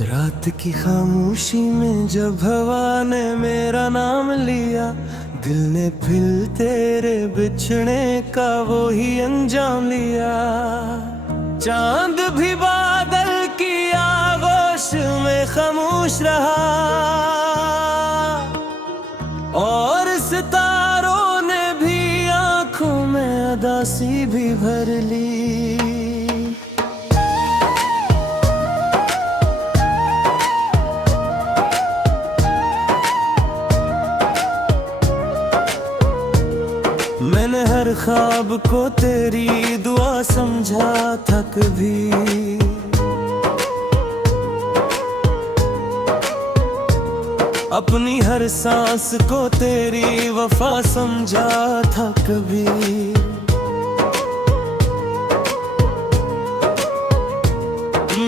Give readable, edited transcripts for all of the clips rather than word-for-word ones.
रात की खामोशी में जब हवा ने मेरा नाम लिया, दिल ने फिर तेरे बिछड़ने का वो ही अंजाम लिया। चांद भी बादल की आगोश में खामोश रहा और सितारों ने भी आंखों में उदासी भी भर ली। मैंने हर ख्वाब को तेरी दुआ समझा था कभी, अपनी हर सांस को तेरी वफा समझा था कभी।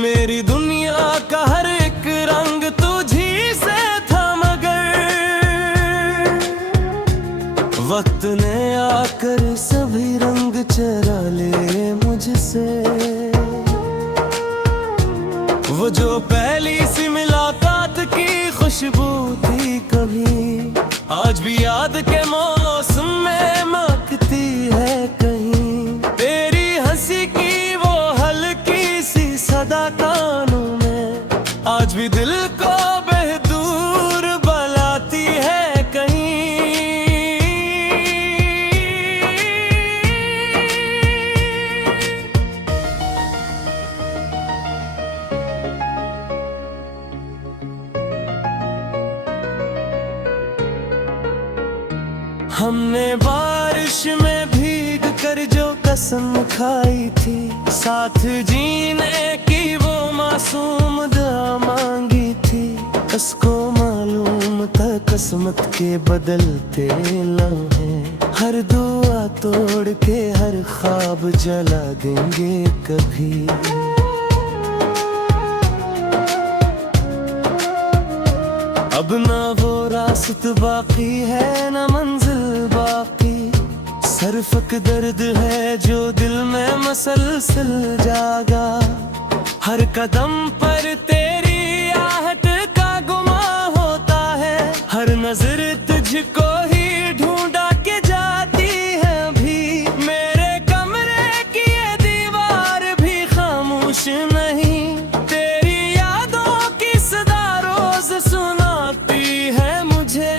मेरी दुनिया का हर एक रंग तुझी से था, मगर वक्त ने आकर सभी रंग चरा ले मुझसे। वो जो पहली सी मुलाकात की खुशबू थी कभी, आज भी याद के मौसम में महकती है कहीं। तेरी हंसी की वो हल्की सी सदा कानों में, आज भी दिल को बेदूर बुलाती है कहीं। हमने बारिश में भीग कर जो कसम खाई थी, साथ जीने की वो मासूम दुआ मांगी थी। उसको मालूम था किस्मत के बदलते लम्हे, हर दुआ तोड़ के हर ख्वाब जला देंगे कभी। अब ना वो रास्त बाकी है ना मंजिल बाकी, सिर्फ दर्द है जो दिल में मसलसल जागा। हर कदम पर तेरी आहट का गुमा होता है, हर नजर तुझको ही ढूंढा के जाती है अभी। मेरे कमरे की ये दीवार भी खामोश नहीं, तेरी यादों की सदा रोज सुनाती है मुझे।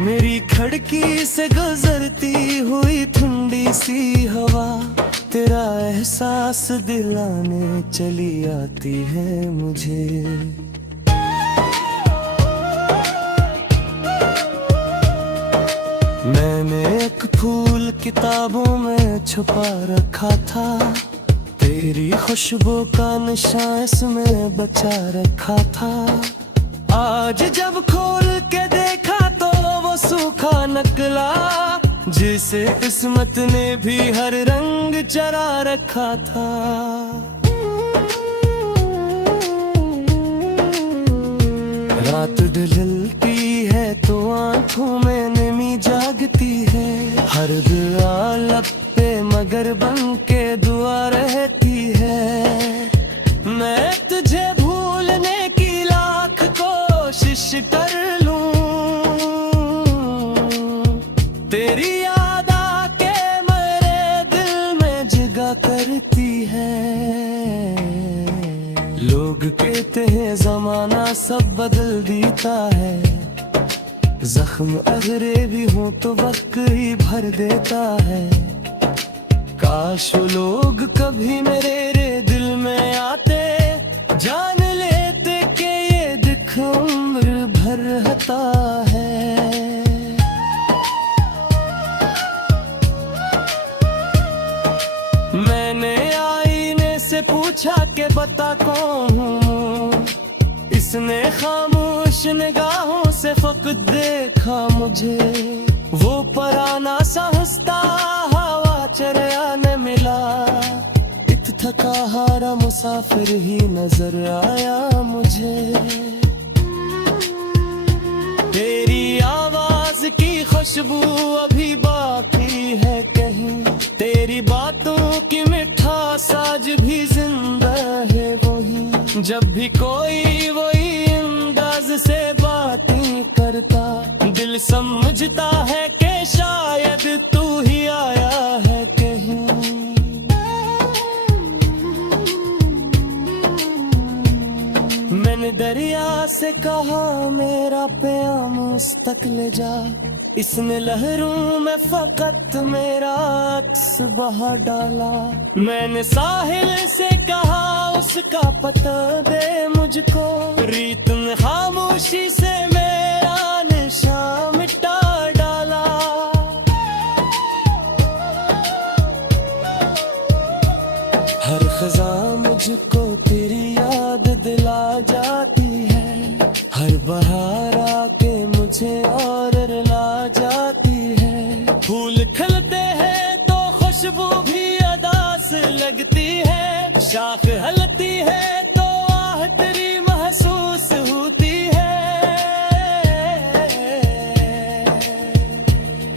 मेरी खिड़की से गुजरती हुई ठंडी सी हवा, तेरा एहसास दिलाने चली आती है मुझे। मैंने एक फूल किताबों में छुपा रखा था, तेरी खुशबू का निशान इसमें बचा रखा था। आज जब खोल के देखा तो वो सूखा निकला, जिसे किस्मत ने भी हर रंग चरा रखा था। रात ढलती है तो आंखों में नमी जागती है, हर दुआ लब पे मगर बन के दुआ रहती है। मैं तुझे भूलने की लाख कोशिश कर लूं, तेरी याद आके मेरे दिल में जगह करती है। लोग कहते हैं जमाना सब बदल देता है, जख्म अगरे भी हो तो वक्त ही भर देता है। काश वो लोग कभी मेरे दिल में आते, जान लेते कि ये दुख उम्र भर रहता है। मैंने आईने से पूछा कि बता कौन हूँ, इसने खामोश निगाहों से फकत देखा मुझे। वो पराना सा हंसता हवा चरयाने मिला, इत थका हारा मुसाफिर ही नजर आया मुझे। तेरी आवाज की खुशबू अभी बाकी है कहीं, तेरी बातों की मिठास अब भी कोई वही अंदाज से बातें करता, दिल समझता है कि शायद तू ही आया है कहीं। मैंने दरिया से कहा मेरा प्याम उस तक ले जा, इसने लहरों में फकत मेरा अक्स बहा डाला। मैंने साहिल से कहा उसका पता दे मुझको, रीत ने खामोशी से मेरा निशा मिटा डाला। हर खज़ा मुझको तेरी याद दिला जाती है, हर बहार आके मुझे और रुला जाती है। फूल खिलते हैं तो खुशबू भी अदा से लगती है, शाख हलती है तो आह तेरी महसूस होती है।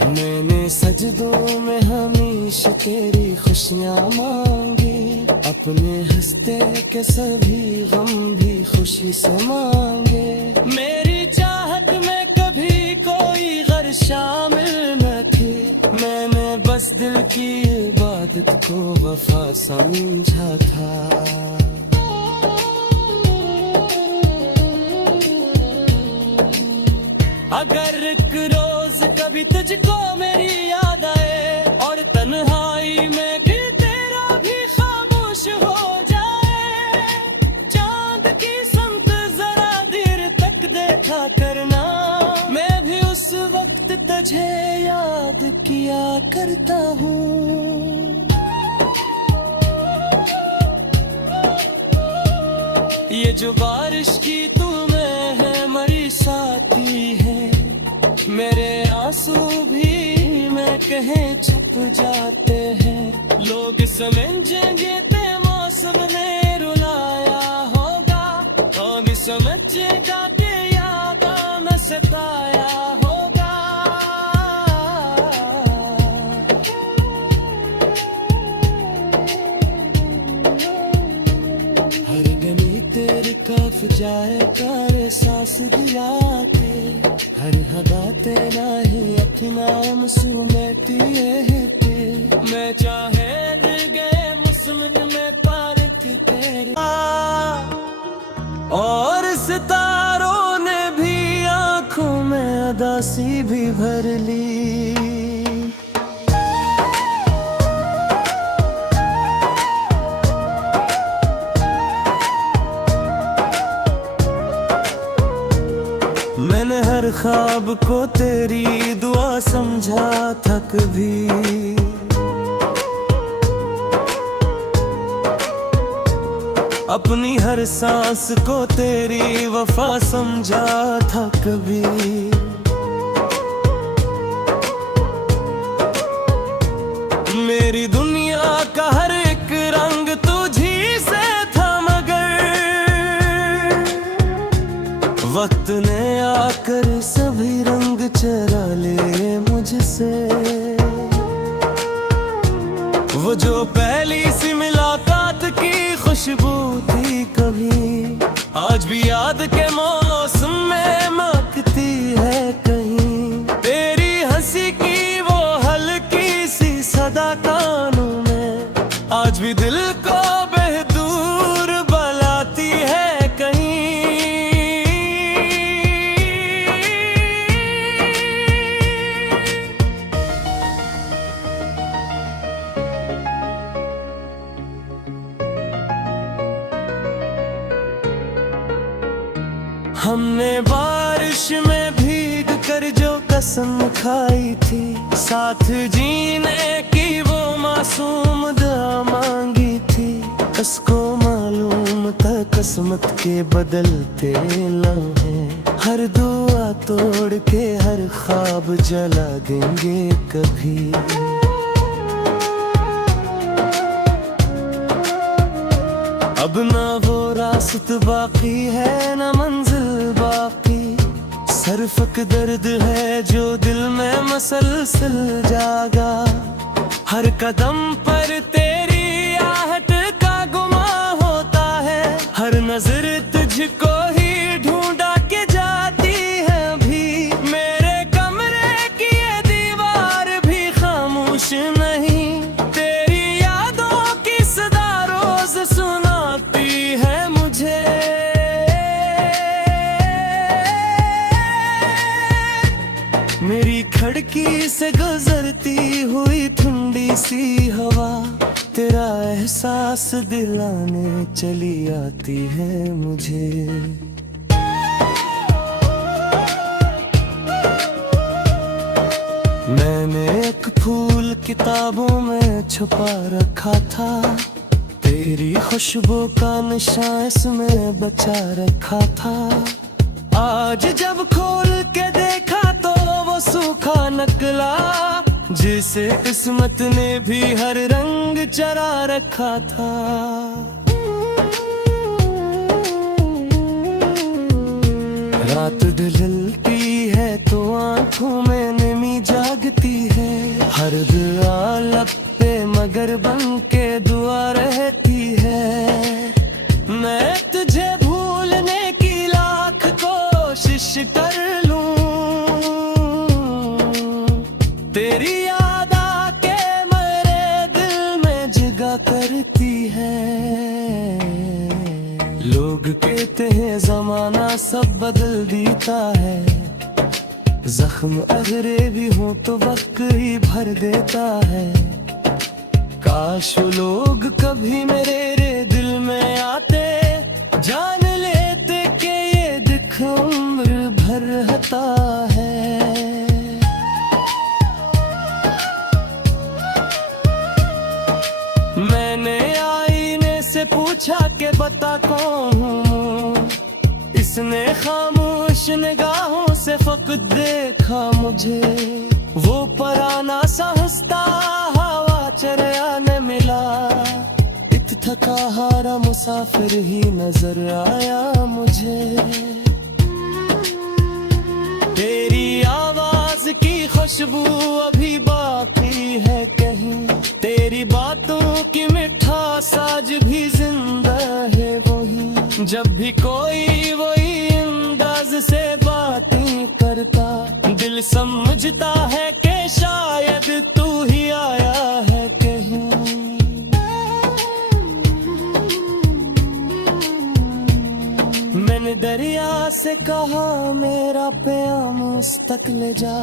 मैंने सजदों में हमेशा तेरी खुशियाँ मांगी, अपने हंसते के सभी गम भी खुशी से मांगे। मेरी चाहत में कभी कोई गर शामिल न थी, मैंने बस दिल की इबादत को वफा समझा था। अगर एक रोज कभी तुझको मेरी याद आए और तन्हाई में भी तेरा भी खामोश हो जाए, चांद की समत जरा देर तक देखा करना, मैं भी उस वक्त तुझे याद किया करता हूँ। ये जो बारिश की तुम्हें है मरी साथी है, मेरे आंसू भी मैं कहीं छुप जाते हैं। लोग समझेंगे ते मौसम ने रुलाया होगा, और भी समझेगा कि यादा न सताया होगा। हर गली तेरी कफ जाए तारे सांस दिया के, हर हवा तेरा ही अपना मसूमेती है के। मैं चाहे दिल गए मुस्लिम में पारक तेरे, और सितारों ने भी आंखों में अदासी भी भर ली। मैंने हर ख्वाब को तेरी दुआ समझा था कभी, अपनी हर सांस को तेरी वफा समझा था कभी। मेरी दुनिया का हर एक रंग तुझी से था, मगर वक्त ने आकर सभी रंग चरा ले मुझसे। वो जो पहली सी मुलाकात की खुशबू थी कभी, आज भी याद के मौसम में महकती है कहीं। तेरी हंसी की वो हल्की सी सदा कानों में, आज भी दिल को बेदूर बुलाती है कहीं। हमने बारिश में भीग कर जो कसम खाई थी, साथ जीने की वो मासूम दुआ मांगी थी। उसको मालूम था किस्मत के बदलते लम्हे, हर दुआ तोड़ के हर ख्वाब जला देंगे कभी। अब ना वो रास्त बाकी है ना मंजिल बाकी, सरफक दर्द है जो दिल में मसलसल जागा। हर कदम पर तेरी आहट का गुमा होता है, हर नजर मुझको ही ढूंढा के जाती है अभी। मेरे कमरे की ये दीवार भी खामोश नहीं, तेरी यादों की सदा रोज सुनाती है मुझे। मेरी खिड़की से गुजरती हुई ठंडी सी हवा, तेरा एहसास दिलाने चली आती है मुझे। मैंने एक फूल किताबों में छुपा रखा था, तेरी खुशबू का निशान इसमें बचा रखा था। आज जब खोल के देखा तो वो सूखा निकला, जिसे किस्मत ने भी हर रंग चरा रखा था। रात ढलती है तो आंखों में नमी जागती है, हर दुआ लब पे मगर बन के दुआ रहती है। मैं तुझे भूलने की लाख कोशिश कर लूं, तेरी याद आके मेरे दिल में जगह करती है। लोग कहते हैं जमाना सब बदल देता है, जख्म अगरे भी हो तो वक्त ही भर देता है। काश वो लोग कभी मेरे दिल में आते, जान लेते कि ये दुख उम्र भर रहता है। मैंने आईने से पूछा कि बता कौन हूँ, इसने खामोश निगाहों से फकत देखा मुझे। वो पराना सा हंसता हवा चरयाने मिला, इत थका हारा मुसाफिर ही नजर आया मुझे। तेरी आवाज की खुशबू अभी बाकी है कहीं, तेरी बातों की मिठास आज भी जिंदा है वही। जब भी कोई वही अंदाज से बातें करता, दिल समझता है कि शायद तू ही आया है कहीं। मैंने दरिया से कहा मेरा प्याम उस तक ले जा,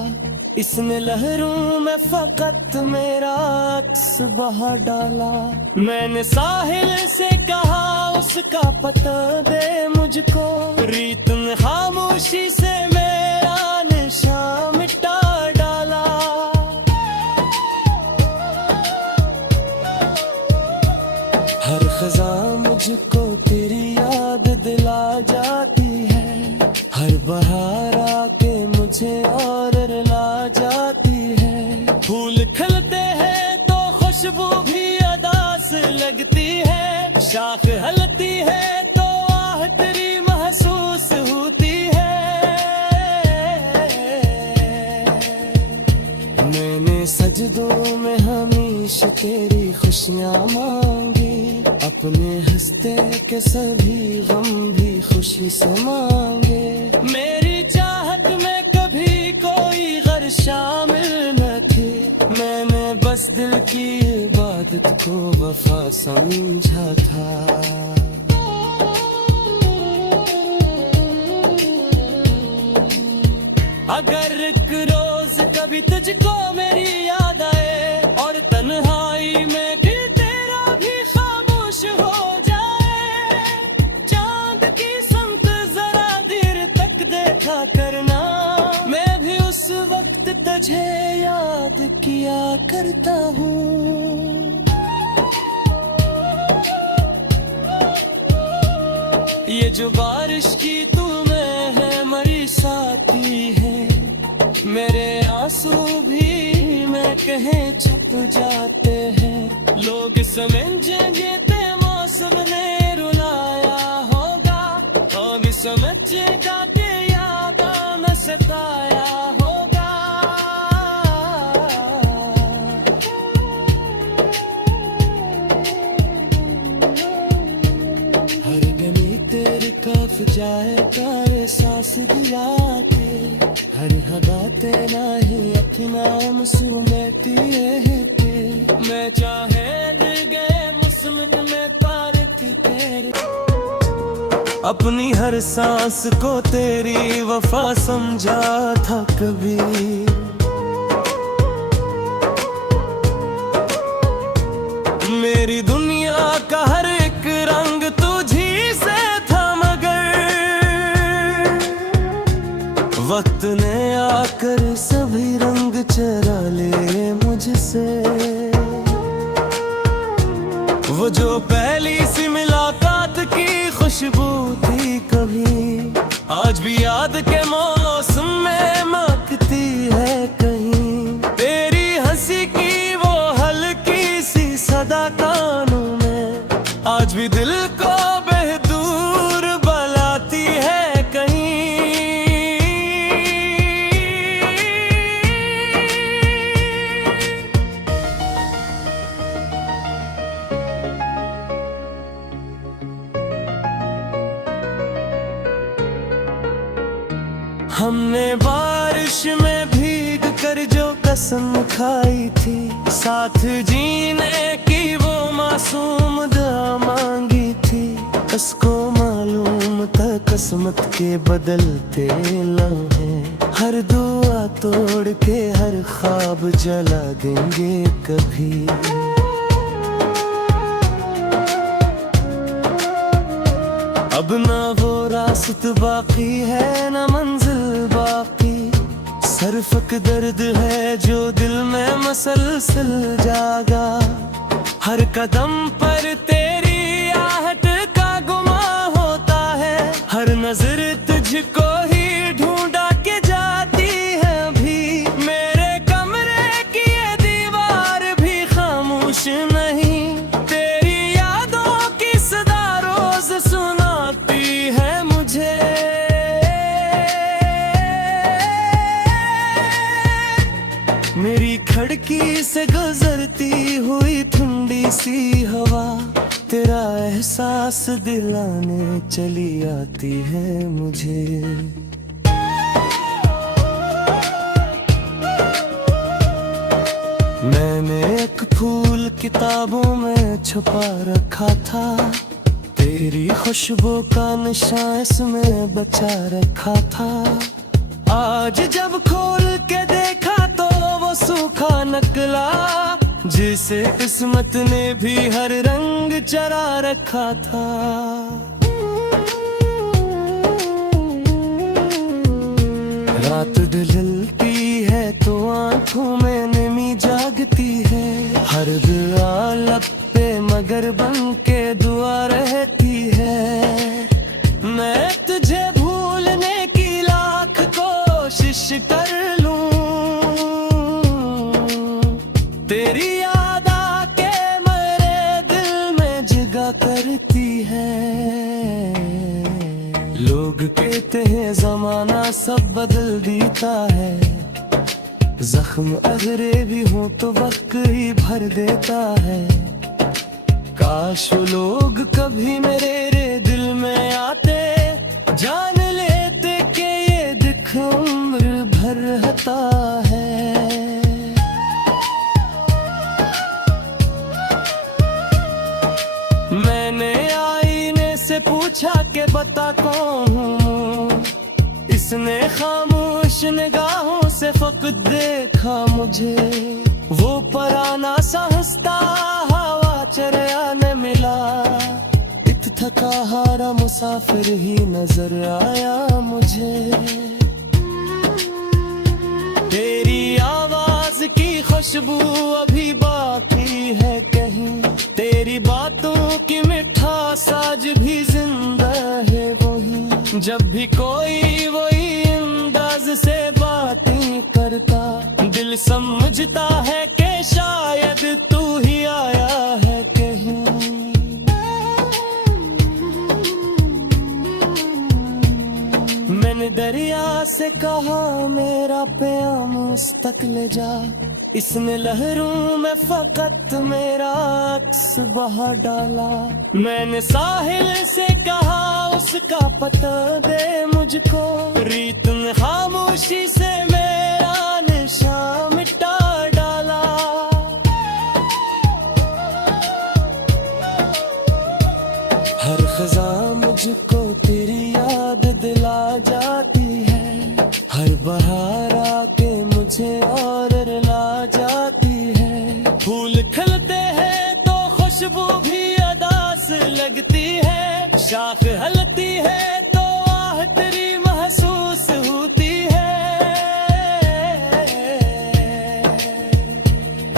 इसने लहरों में फकत मेरा अक्स बहा डाला। मैंने साहिल से कहा उसका पता दे मुझको, रीत ने खामोशी से मेरा निशान मिटा डाला। हर खज़ा मुझको तेरी याद दिला जाती है, हर बहार आके मुझे और रुला जाती है। फूल खिलते हैं तो खुशबू भी अदास लगती है, शाख हलती है तो आह तेरी महसूस होती है। मैंने सजदों में हमेशा तेरी खुशियाँ मांगी, अपने हंसते के सभी गम भी खुशी से मांगे। मेरी चाहत में कभी कोई गर शामिल न थे, मैंने बस दिल की इबादत को वफा समझा था। अगर एक रोज कभी तुझको मेरी याद आए और तन्हाई में दिल तेरा भी खामोश हो जाए, चांद की समत जरा देर तक देखा करना, मैं भी उस वक्त तुझे याद किया करता हूँ। ये जो बारिश की तू में है मरी साथी है, मेरे आंसू भी मैं कहे छुप जाते हैं। लोग समझेंगे ते मौसम ने रुलाया होगा, और भी समझेगा कि याद न सताया होगा। हर गली तेरे का तरफ जाएगा ये सांस दिया के हर हदा तेरा ही अपना मसूमेती है के मैं चाहे गए मुस्लिम में तारक तेरे अपनी हर सांस को तेरी वफा समझा था कभी मेरी दुनिया का हर एक रंग तुझी से था मगर वक्त ने आकर सभी रंग चरा ले मुझसे वो जो पहली सी मुलाकात की खुशबू थी कभी आज भी याद के मौसम में महकती है कहीं तेरी हंसी की वो हल्की सी सदा कानों में आज भी दिल को बेदूर बुलाती है कहीं हमने बारिश में भीग कर जो कसम खाई थी साथ जीने की वो मासूम दुआ मांगी थी उसको मालूम था किस्मत के बदलते लम्हे हर दुआ तोड़ के हर ख्वाब जला देंगे कभी अब ना वो रास्ता बाकी है ना मंजिल बाकी सिर्फ एक दर्द है जो दिल में मसलसल जागा हर कदम पर तेरी आहट का गुमा होता है हर नजर तुझको ही ढूंढा के जाती है अभी मेरे कमरे की ये दीवार भी खामोश नहीं तेरी यादों की सदा रोज सुनाती है मुझे मेरी खिड़की से गुजरती हुई ठंडी सी हवा तेरा एहसास दिलाने चली आती है मुझे मैंने एक फूल किताबों में छुपा रखा था तेरी खुशबू का निशान इसमें बचा रखा था आज जब खोल के देखा तो वो सूखा निकला जिसे किस्मत ने भी हर रंग चरा रखा था रात ढलती है तो आंखों में नमी जागती है हर दुआ लब पे मगर बन के दुआ रहती है मैं तुझे भूलने की लाख कोशिश कर लूं तेरी याद आके मेरे दिल में जगह करती है लोग कहते हैं जमाना सब बदल देता है जख्म अगरे भी हो तो वक्त ही भर देता है काश वो लोग कभी मेरे दिल में आते जान लेते कि ये दुख उम्र भर रहता है मैंने आईने से पूछा कि बता कौन हूँ इसने खामोश निगाहों से फकत देखा मुझे वो पराना सा हंसता हवा चरयाने मिला इत थका हारा मुसाफिर ही नजर आया मुझे तेरी आवाज की खुशबू अभी बाकी है कहीं तेरी बातों की मिठास आज भी जिंदा है वही जब भी कोई वही अंदाज से बातें करता दिल समझता है कि शायद तू ही आया है कहीं मैंने दरिया से कहा मेरा प्याम उस तक ले जा इसने लहरों में फकत मेरा अक्स बहा डाला। मैंने साहिल से कहा उसका पता दे मुझको, रीत ने खामोशी से मेरा निशान मिटा डाला। हर खज़ा मुझको तेरी याद दिला जाती है, हर बहार आके मुझे और रुला जाती है। फूल खिलते हैं तो खुशबू भी अदास लगती है, शाख हलती है तो आह तेरी महसूस होती है।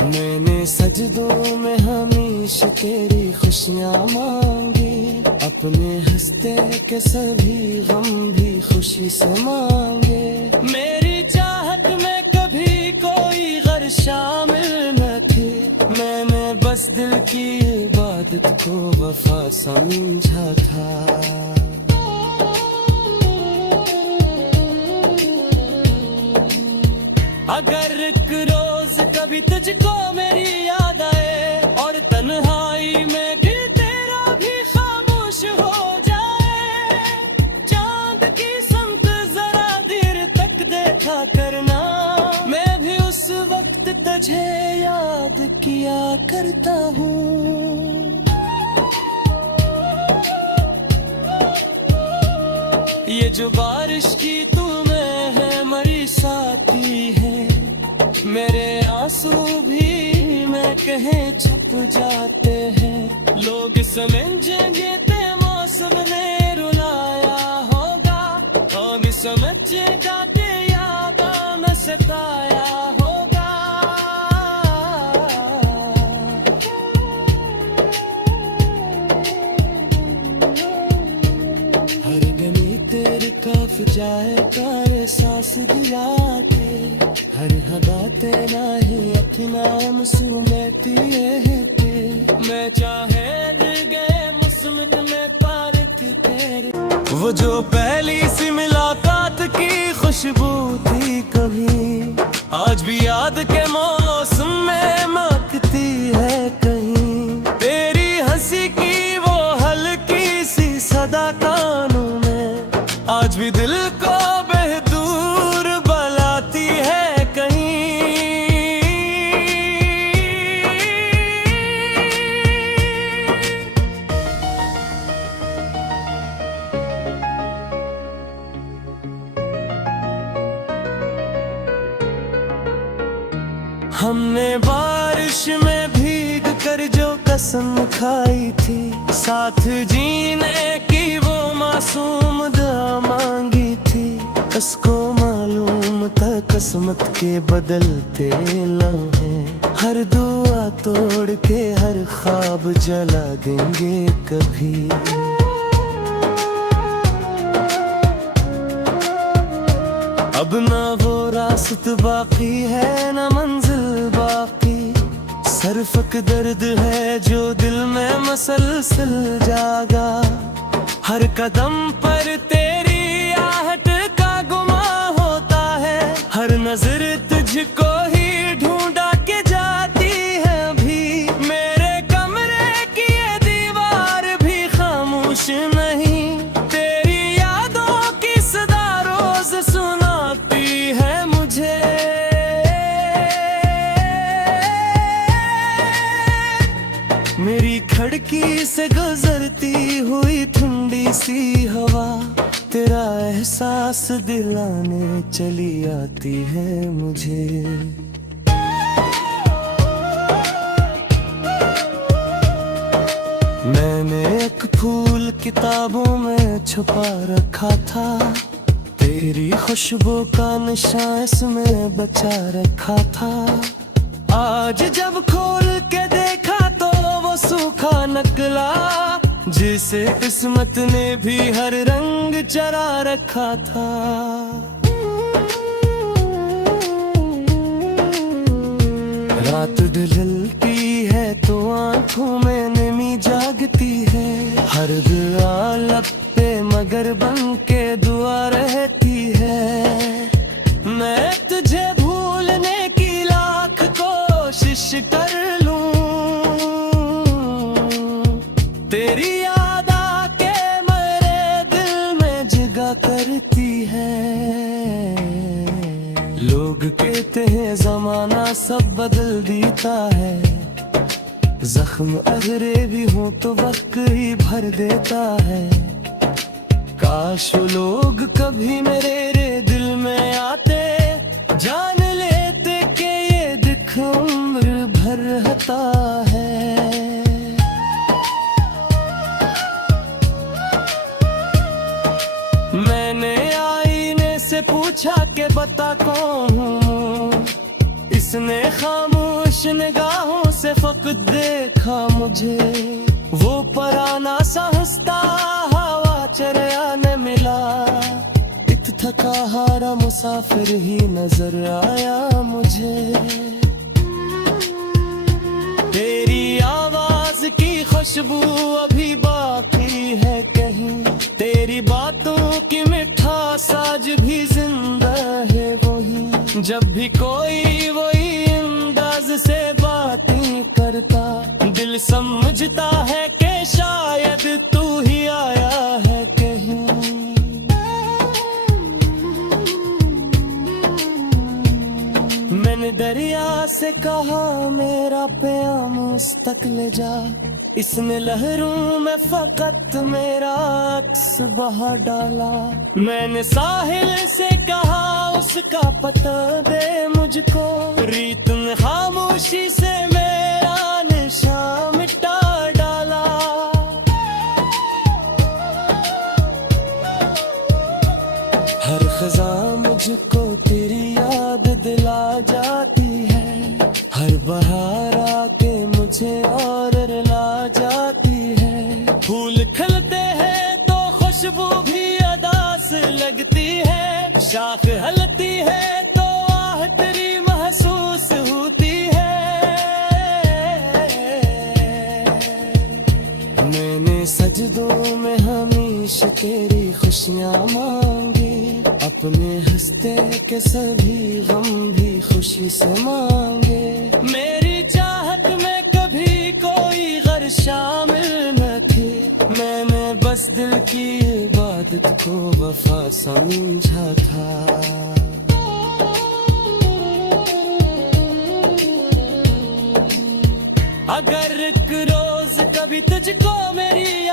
मैंने सजदों में हमेशा तेरी खुशियाँ मांगी, अपने हंसते के सभी गम भी खुशी से मांगे। मेरी चाहत में कभी कोई गर शामिल न थी, मैंने बस दिल की इबादत को वफा समझा था। अगर एक रोज कभी तुझको मेरी याद आए और तन्हाई में गिर तेरा भी खामोश हो जाए, चांद की संत जरा देर तक देखा करना, मैं भी उस वक्त तुझे याद किया करता हूँ। ये जो बारिश की तुम्हें है मरी साथी है, मेरे आंसू भी मैं कहे छप जाते हैं। लोग समझेंगे ते मौसम ने रुलाया होगा, और भी समझेगा के याद न सताया होगा। हर गली तेरी काफ जाए तारे सांस दिला के, हर हदा तेरा ही अपना मसूमेती है के। मैं चाहे गए मुस्लिम में पारक तेरे, वो जो पहली सी मुलाकात की खुशबू थी कभी, आज भी याद के मौसम में महकती है कहीं। तेरी हंसी की वो हल्की सी सदा कानों में, आज भी दिल को बेदूर बुलाती है कहीं। हमने बारिश में भीग कर जो कसम खाई थी, साथ जीने की वो मासूम दुआ मांगी थी। उसको मालूम था किस्मत के बदलते लम्हे, हर दुआ तोड़ के हर ख्वाब जला देंगे कभी। अब ना वो रास्त बाकी है ना मंजिल बाकी, सिर्फ दर्द है जो दिल में मसलसल जागा। हर कदम पर तेरी आहट का गुमा होता है, हर नजर तुझको ही ढूंढा के जाती है अभी। मेरे कमरे की ये दीवार भी खामोश नहीं, तेरी यादों की सदा रोज सुनाती है मुझे। मेरी खिड़की से गुजरती हुई ठंडी सी हवा, तेरा एहसास दिलाने चली आती है मुझे। मैंने एक फूल किताबों में छुपा रखा था, तेरी खुशबू का निशान इसमें बचा रखा था। आज जब खोल के देखा तो वो सूखा निकला, जिसे किस्मत ने भी हर रंग चरा रखा था। रात ढलती है तो आंखों में नमी जागती है, हर दुआ लब पे मगर बन के दुआ रहती है। मैं तुझे भूलने की लाख को क्या करती है। लोग कहते हैं जमाना सब बदल देता है, जख्म अगरे भी हो तो वक्त ही भर देता है। काश वो लोग कभी मेरे दिल में आते, जान लेते कि ये दुख उम्र भर रहता है। मैंने आईने से पूछा कि बता कौन हूँ, इसने खामोश निगाहों से फकत देखा मुझे। वो पराना सा हंसता हवा चरया ने मिला, इत थका हारा मुसाफिर ही नजर आया मुझे। तेरी आवाज की खुशबू अभी बाकी है कहीं, तेरी बातों की मिठास आज भी जिंदा है वही। जब भी कोई वही अंदाज से बातें करता, दिल समझता है कि शायद तू ही आया है कहीं। मैंने दरिया से कहा मेरा प्याम उस तक ले जा, इसने लहरों में फकत मेरा अक्स बहा डाला। मैंने साहिल से कहा उसका पता दे मुझको, रीत ने खामोशी से मेरा निशान मिटा डाला। हर खज़ा मुझको तेरी याद दिला जाती है, हर बहार आके मुझे और रुला जाती है। फूल खिलते हैं तो खुशबू भी अदास लगती है, शाख हलती है तो आह तेरी महसूस होती है। मैंने सजदों में हमेशा तेरी खुशियाँ मांगी, अपने हंसते के सभी गम भी खुशी से मांगे। मेरी चाहत में कभी कोई गर शामिल न थी, मैंने बस दिल की इबादत को वफा समझा था। अगर एक रोज कभी तुझको मेरी